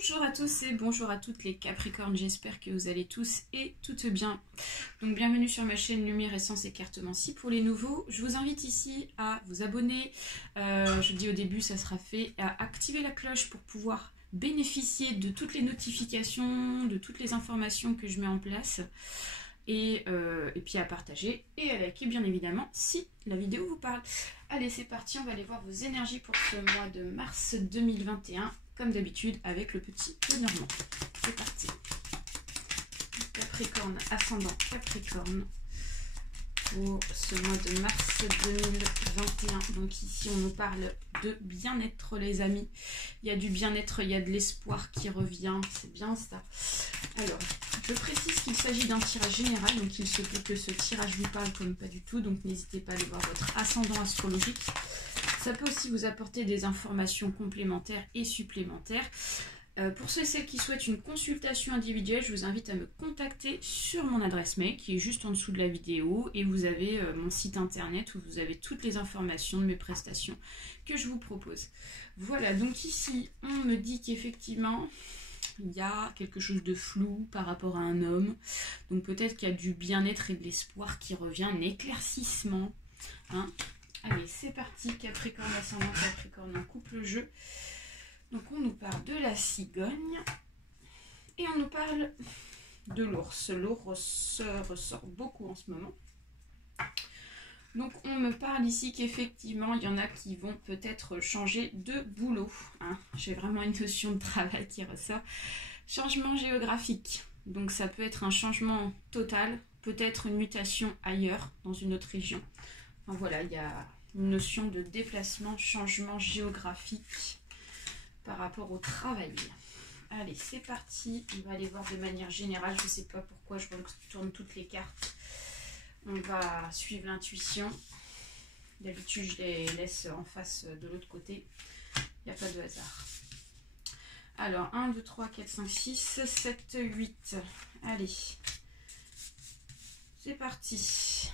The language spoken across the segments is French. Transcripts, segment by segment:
Bonjour à tous et bonjour à toutes les Capricornes, j'espère que vous allez tous et toutes bien. Donc bienvenue sur ma chaîne Lumière, Essence et Cartomancie. Pour les nouveaux, je vous invite ici à vous abonner, je dis au début ça sera fait, à activer la cloche pour pouvoir bénéficier de toutes les notifications, de toutes les informations que je mets en place. Et puis à partager et à liker bien évidemment si la vidéo vous parle. Allez c'est parti, on va aller voir vos énergies pour ce mois de mars 2021 comme d'habitude avec le petit Lenormand. C'est parti. Capricorne, ascendant Capricorne pour ce mois de mars 2021. Donc ici on nous parle de bien-être les amis. Il y a du bien-être, il y a de l'espoir qui revient, c'est bien ça. Alors, je précise qu'il s'agit d'un tirage général, donc il se peut que ce tirage vous parle comme pas du tout, donc n'hésitez pas à aller voir votre ascendant astrologique. Ça peut aussi vous apporter des informations complémentaires et supplémentaires. Pour ceux et celles qui souhaitent une consultation individuelle, je vous invite à me contacter sur mon adresse mail qui est juste en dessous de la vidéo et vous avez mon site internet où vous avez toutes les informations de mes prestations que je vous propose. Voilà, donc ici on me dit qu'effectivement il y a quelque chose de flou par rapport à un homme, donc peut-être qu'il y a du bien-être et de l'espoir qui revient, un éclaircissement, hein. Allez, c'est parti, Capricorne, ascendant Capricorne, on coupe le jeu. Donc on nous parle de la cigogne et on nous parle de l'ours. L'ours ressort beaucoup en ce moment. Donc on me parle ici qu'effectivement il y en a qui vont peut-être changer de boulot, hein. J'ai vraiment une notion de travail qui ressort. Changement géographique, donc ça peut être un changement total, peut-être une mutation ailleurs, dans une autre région. Enfin, voilà, il y a une notion de déplacement, changement géographique par rapport au travail. Allez, c'est parti. On va aller voir de manière générale. Je ne sais pas pourquoi je retourne toutes les cartes. On va suivre l'intuition. D'habitude, je les laisse en face de l'autre côté. Il n'y a pas de hasard. Alors, 1, 2, 3, 4, 5, 6, 7, 8. Allez. C'est parti.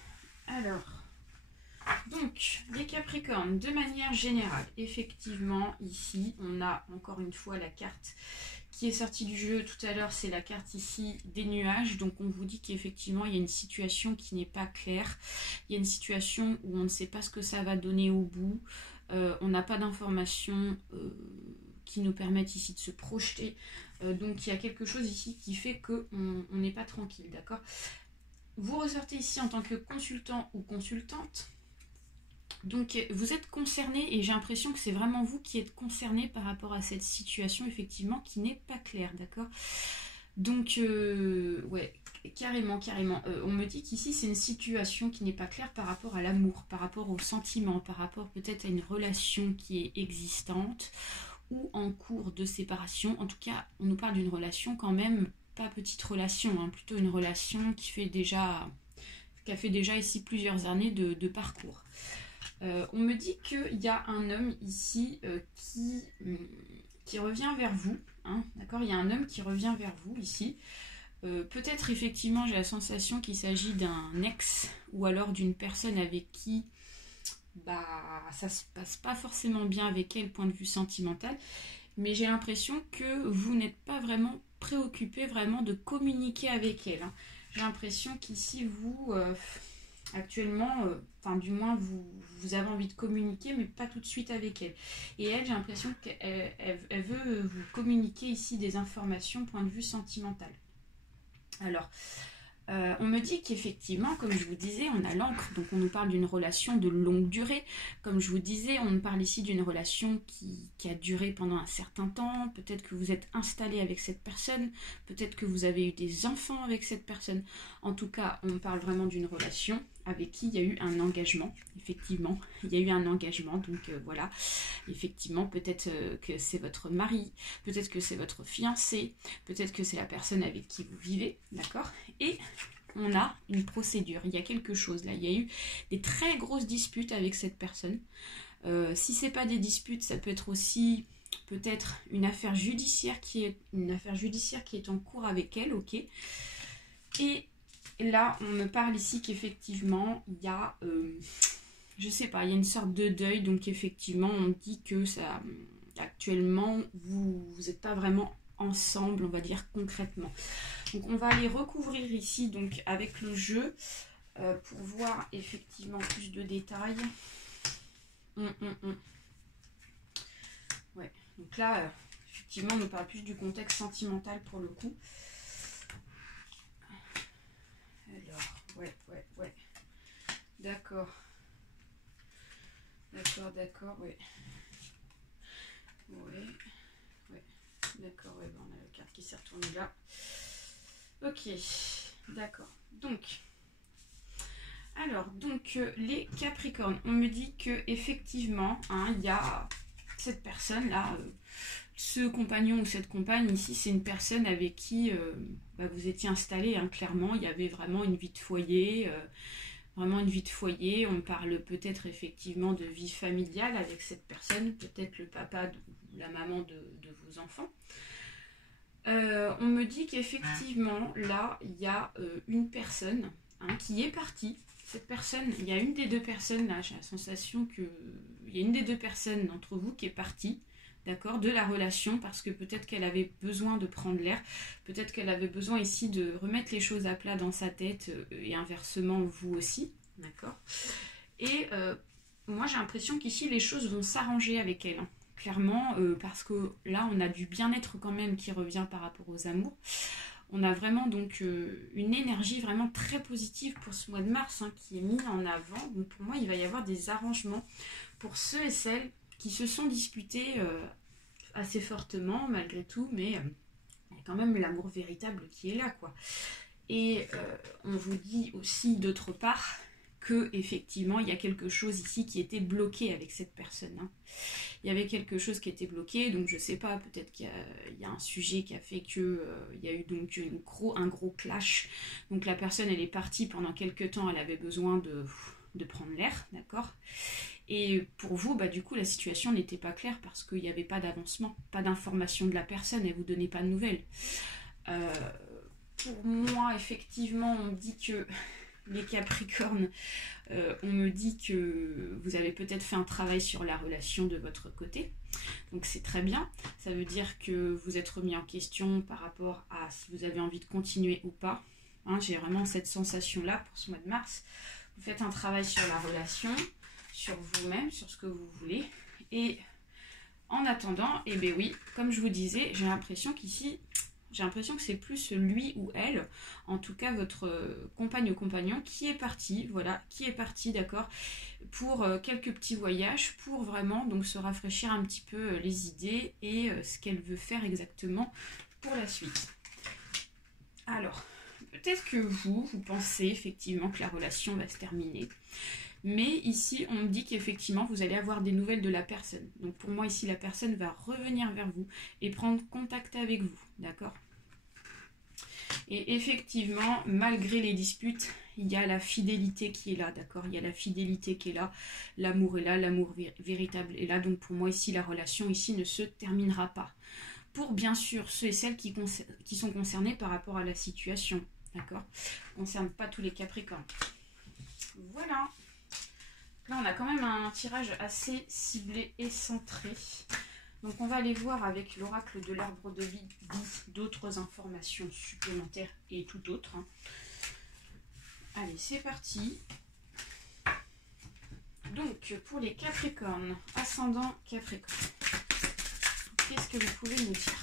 Alors... Donc, les Capricornes, de manière générale, effectivement, ici, on a encore une fois la carte qui est sortie du jeu tout à l'heure, c'est la carte ici des nuages. Donc, on vous dit qu'effectivement, il y a une situation qui n'est pas claire. Il y a une situation où on ne sait pas ce que ça va donner au bout. On n'a pas d'informations qui nous permettent ici de se projeter. Donc, il y a quelque chose ici qui fait qu'on n'est pas tranquille, d'accord ? Vous ressortez ici en tant que consultant ou consultante. Donc vous êtes concerné et j'ai l'impression que c'est vraiment vous qui êtes concerné par rapport à cette situation effectivement qui n'est pas claire, d'accord? Donc ouais, carrément. On me dit qu'ici c'est une situation qui n'est pas claire par rapport à l'amour, par rapport au sentiment, par rapport peut-être à une relation qui est existante ou en cours de séparation. En tout cas, on nous parle d'une relation quand même, pas petite relation, hein, plutôt une relation qui a fait déjà ici plusieurs années de parcours. On me dit qu'il y a un homme ici qui revient vers vous, hein, d'accord? Il y a un homme qui revient vers vous ici. Peut-être effectivement j'ai la sensation qu'il s'agit d'un ex ou alors d'une personne avec qui ça se passe pas forcément bien avec elle, point de vue sentimental, mais j'ai l'impression que vous n'êtes pas vraiment préoccupé vraiment de communiquer avec elle, hein. J'ai l'impression qu'ici vous... actuellement, enfin du moins vous avez envie de communiquer mais pas tout de suite avec elle. Et elle, j'ai l'impression qu'elle veut vous communiquer ici des informations point de vue sentimental. Alors, on me dit qu'effectivement, comme je vous disais, on a l'encre, donc on nous parle d'une relation de longue durée. Comme je vous disais, on nous parle ici d'une relation qui a duré pendant un certain temps. Peut-être que vous êtes installé avec cette personne, peut-être que vous avez eu des enfants avec cette personne. En tout cas, on parle vraiment d'une relation avec qui il y a eu un engagement. Effectivement, il y a eu un engagement, donc voilà. Effectivement, peut-être que c'est votre mari, peut-être que c'est votre fiancé, peut-être que c'est la personne avec qui vous vivez, d'accord? Et on a une procédure, il y a quelque chose là, il y a eu des très grosses disputes avec cette personne. Si ce n'est pas des disputes, ça peut être aussi peut-être une affaire judiciaire qui est en cours avec elle, ok? Et là, on me parle ici qu'effectivement, il y a, je sais pas, il y a une sorte de deuil, donc effectivement, on dit que ça, actuellement, vous n'êtes pas vraiment ensemble, on va dire concrètement. Donc on va aller recouvrir ici donc avec le jeu pour voir effectivement plus de détails. Ouais, donc là effectivement on nous parle plus du contexte sentimental pour le coup. Alors, ouais. D'accord. D'accord, ouais. D'accord, ouais, on a la carte qui s'est retournée là. Ok, d'accord. Donc, alors, les Capricornes, on me dit que effectivement, il y a cette personne-là, ce compagnon ou cette compagne ici, c'est une personne avec qui vous étiez installé, clairement, il y avait vraiment une vie de foyer, on parle peut-être effectivement de vie familiale avec cette personne, peut-être le papa ou la maman de vos enfants. On me dit qu'effectivement, là, il y a une personne qui est partie. Cette personne, il y a une des deux personnes, là, j'ai la sensation qu'il y a une des deux personnes d'entre vous qui est partie, d'accord, de la relation, parce que peut-être qu'elle avait besoin de prendre l'air, peut-être qu'elle avait besoin ici de remettre les choses à plat dans sa tête, et inversement, vous aussi, d'accord. Et moi, j'ai l'impression qu'ici, les choses vont s'arranger avec elle, clairement, parce que là, on a du bien-être quand même qui revient par rapport aux amours. On a vraiment donc une énergie vraiment très positive pour ce mois de mars qui est mise en avant. Donc pour moi, il va y avoir des arrangements pour ceux et celles qui se sont disputés assez fortement malgré tout, mais il y a quand même l'amour véritable qui est là, quoi. Et on vous dit aussi d'autre part que effectivement il y a quelque chose ici qui était bloqué avec cette personne. Il y avait quelque chose qui était bloqué, donc je sais pas, peut-être qu'il y a un sujet qui a fait que il y a eu donc un gros clash. Donc la personne elle est partie pendant quelques temps, elle avait besoin de prendre l'air, d'accord. Et pour vous, du coup, la situation n'était pas claire parce qu'il n'y avait pas d'avancement, pas d'information de la personne, elle ne vous donnait pas de nouvelles. Pour moi, effectivement, on me dit que les Capricornes, on me dit que vous avez peut-être fait un travail sur la relation de votre côté. Donc c'est très bien. Ça veut dire que vous êtes remis en question par rapport à si vous avez envie de continuer ou pas. J'ai vraiment cette sensation-là pour ce mois de mars. Vous faites un travail sur la relation, sur vous-même, sur ce que vous voulez. Et en attendant, eh bien oui, comme je vous disais, j'ai l'impression qu'ici, que c'est plus lui ou elle, en tout cas votre compagne ou compagnon, qui est parti, d'accord, pour quelques petits voyages, pour vraiment donc se rafraîchir un petit peu les idées et ce qu'elle veut faire exactement pour la suite. Alors, peut-être que vous pensez effectivement que la relation va se terminer. Mais ici, on me dit qu'effectivement, vous allez avoir des nouvelles de la personne. Donc pour moi, ici, la personne va revenir vers vous et prendre contact avec vous, d'accord? Et effectivement, malgré les disputes, il y a la fidélité qui est là, d'accord? Il y a la fidélité qui est là, l'amour est là, l'amour véritable est là. Donc pour moi, ici, la relation ici ne se terminera pas. Pour bien sûr ceux et celles qui sont concernés par rapport à la situation, d'accord? Ça ne concerne pas tous les Capricornes. Voilà. Là, on a quand même un tirage assez ciblé et centré. Donc, on va aller voir avec l'oracle de l'arbre de vie d'autres informations supplémentaires et tout autre. Allez, c'est parti. Donc, pour les Capricornes, ascendant Capricorne, qu'est-ce que vous pouvez nous dire?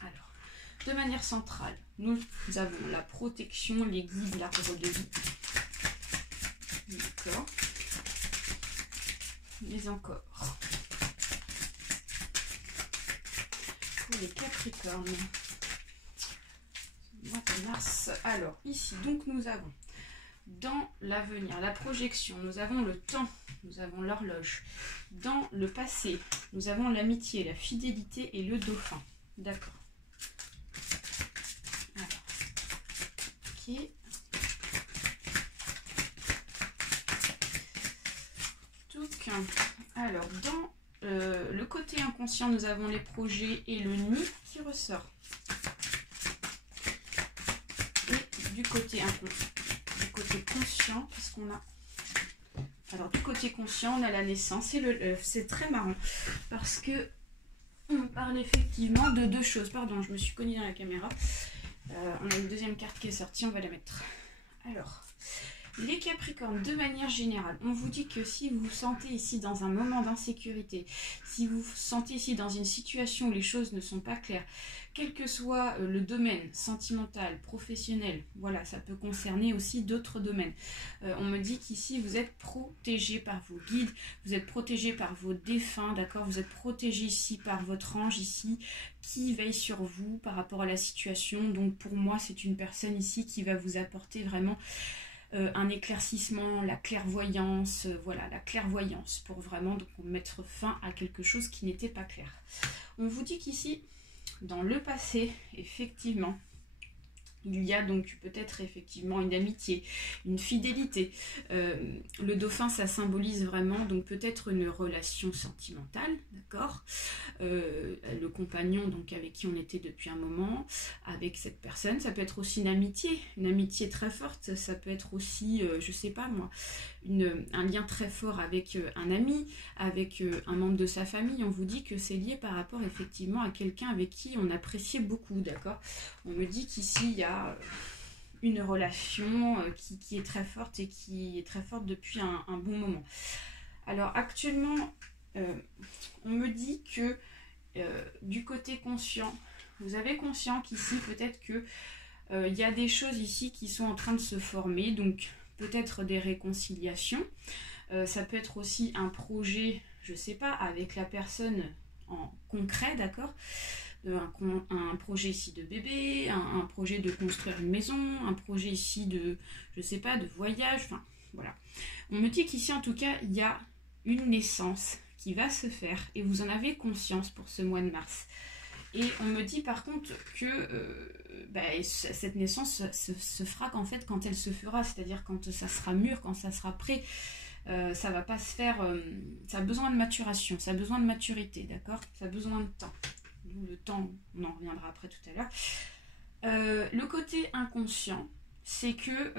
Alors, de manière centrale, nous avons la protection, les guides, l'arbre de vie. D'accord. Mais encore. Pour les Capricornes. Mois de mars. Alors, ici, donc nous avons dans l'avenir, la projection, nous avons le temps, nous avons l'horloge. Dans le passé, nous avons l'amitié, la fidélité et le dauphin. D'accord. Alors, ok. Alors, dans le côté inconscient, nous avons les projets et le nid qui ressort. Et du côté conscient, qu'est-ce qu'on a? Alors, du côté conscient, on a la naissance et le œuf. C'est très marrant parce que on parle effectivement de deux choses. Pardon, je me suis cognée dans la caméra. On a une deuxième carte qui est sortie, on va la mettre. Alors, les Capricornes, de manière générale, on vous dit que si vous vous sentez ici dans un moment d'insécurité, si vous vous sentez ici dans une situation où les choses ne sont pas claires, quel que soit le domaine sentimental, professionnel, voilà, ça peut concerner aussi d'autres domaines. On me dit qu'ici, vous êtes protégé par vos guides, vous êtes protégé par vos défunts, d'accord? Vous êtes protégé ici par votre ange ici, qui veille sur vous par rapport à la situation. Donc pour moi, c'est une personne ici qui va vous apporter vraiment un éclaircissement, la clairvoyance, voilà, la clairvoyance pour vraiment donc, mettre fin à quelque chose qui n'était pas clair. On vous dit qu'ici, dans le passé, effectivement, il y a donc peut-être effectivement une amitié, une fidélité. Le dauphin, ça symbolise vraiment donc peut-être une relation sentimentale, d'accord, le compagnon donc avec qui on était depuis un moment, avec cette personne. Ça peut être aussi une amitié très forte. Ça peut être aussi, je sais pas moi, un lien très fort avec un ami, avec un membre de sa famille. On vous dit que c'est lié par rapport effectivement à quelqu'un avec qui on appréciait beaucoup, d'accord. On me dit qu'ici il y a une relation qui est très forte et qui est très forte depuis un bon moment. Alors actuellement, on me dit que du côté conscient, vous avez conscient qu'ici peut-être que il y a des choses ici qui sont en train de se former, donc peut-être des réconciliations. Ça peut être aussi un projet, je sais pas, avec la personne en concret, d'accord, un projet ici de bébé, un projet de construire une maison, un projet ici de, je sais pas, de voyage, enfin voilà. On me dit qu'ici en tout cas il y a une naissance qui va se faire et vous en avez conscience pour ce mois de mars. Et on me dit par contre que cette naissance se fera qu'en fait quand elle se fera, c'est-à-dire quand ça sera mûr, quand ça sera prêt. Ça va pas se faire, ça a besoin de maturation, ça a besoin de maturité, d'accord, ça a besoin de temps. Le temps, on en reviendra après tout à l'heure. Le côté inconscient, c'est que,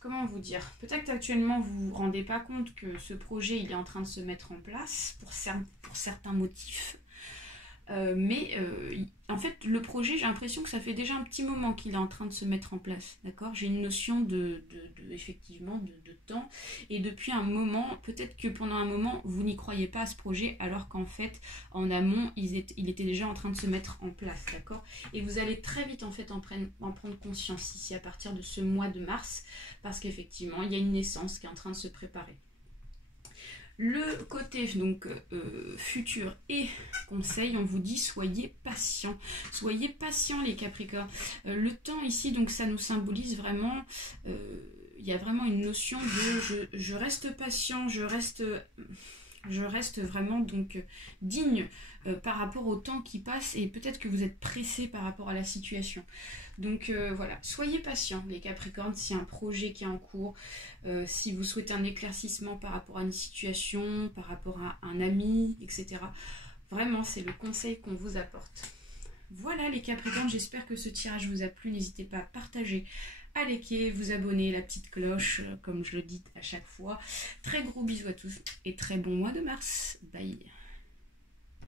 comment vous dire, peut-être qu'actuellement vous ne vous rendez pas compte que ce projet il est en train de se mettre en place pour certains motifs. En fait le projet, j'ai l'impression que ça fait déjà un petit moment qu'il est en train de se mettre en place, d'accord. J'ai une notion effectivement de temps, et depuis un moment, peut-être que pendant un moment vous n'y croyez pas à ce projet, alors qu'en fait en amont il était déjà en train de se mettre en place, d'accord. Et vous allez très vite en fait en prendre conscience ici à partir de ce mois de mars, parce qu'effectivement il y a une naissance qui est en train de se préparer. Le côté donc futur et conseil, on vous dit soyez patients les Capricornes. Le temps ici donc ça nous symbolise vraiment, il y a vraiment une notion de je reste patient, je reste vraiment donc digne par rapport au temps qui passe, et peut-être que vous êtes pressé par rapport à la situation. Donc voilà, soyez patients les Capricornes, s'il y a un projet qui est en cours, si vous souhaitez un éclaircissement par rapport à une situation, par rapport à un ami, etc. Vraiment, c'est le conseil qu'on vous apporte. Voilà les Capricornes, j'espère que ce tirage vous a plu. N'hésitez pas à partager, à liker, vous abonner, la petite cloche, comme je le dis à chaque fois. Très gros bisous à tous et très bon mois de mars. Bye.